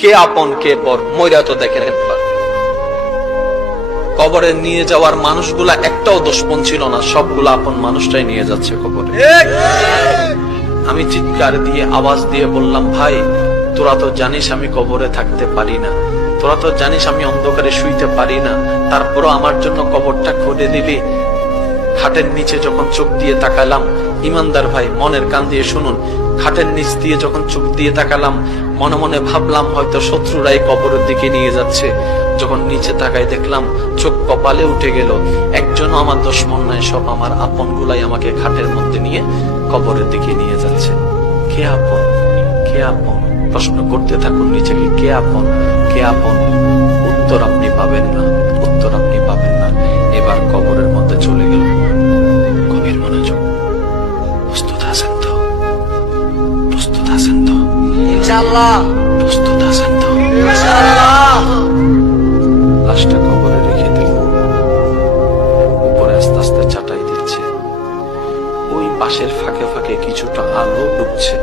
কে আপন কে পর মইরা তো দেখেন একবার। কবরে নিয়ে যাওয়ার মানুষগুলা একটাও দুশমন ছিল না, সবগুলা আপন মানুষটাই নিয়ে যাচ্ছে কবরে। আমি চিৎকার দিয়ে আওয়াজ দিয়ে বললাম, ভাই তোরা তো জানিস আমি কবরে থাকতে পারি না, তোরা তো জানিস আমি অন্ধকারে শুইতে পারি না, তারপরও আমার জন্য কবরটা খুঁড়ে দিলি। খাটের নিচে যখন চোখ দিয়ে তাকালাম, ইমানদার ভাই মনের কান দিয়ে শুনুন, খাটের নিচ দিয়ে যখন চোখ দিয়ে তাকালাম, মনে মনে ভাবলাম হয়তো শত্রুরাই কবরের দিকে নিয়ে যাচ্ছে। যখন নিচে তাকাই দেখলাম চোখ কপালে উঠে গেল, একজনও আমার দুশমন নাই, সব আমার আপন গুলাই আমাকে খাটের মধ্যে নিয়ে কবরের দিকে নিয়ে যাচ্ছে। কে আপন কে আপন প্রশ্ন করতে থাকুন নিজেকে, কে আপন কে আপন। উত্তর আপনি পাবেন না, উত্তর আপনি পাবেন না। এবার কবরের মধ্যে চলে গেল। গভীর মনোযোগ। প্রস্তুত আছেন তো? প্রস্তুত আছেন তো? ইনশাআল্লাহ প্রস্তুত আছেন তো? ইনশাআল্লাহ। লাশটা কবরে রেখে দিল। উপরে আস্তে আস্তে চাটাই দিচ্ছে। ওই পাশের ফাঁকে ফাঁকে কিছুটা আলো ঢুকছে।